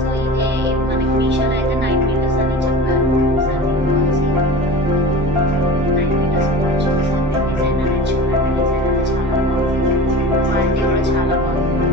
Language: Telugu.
సో ఇదే మనకి మీషోలో అయితే 9 మీటర్స్ అని చెప్పారు. ఒకసారి చూసి 9 మీటర్స్ చూసాను. డిజైన్ అనేది చూడండి, డిజైన్ అయితే చాలా బాగుంది, క్వాలిటీ కూడా చాలా బాగుంది.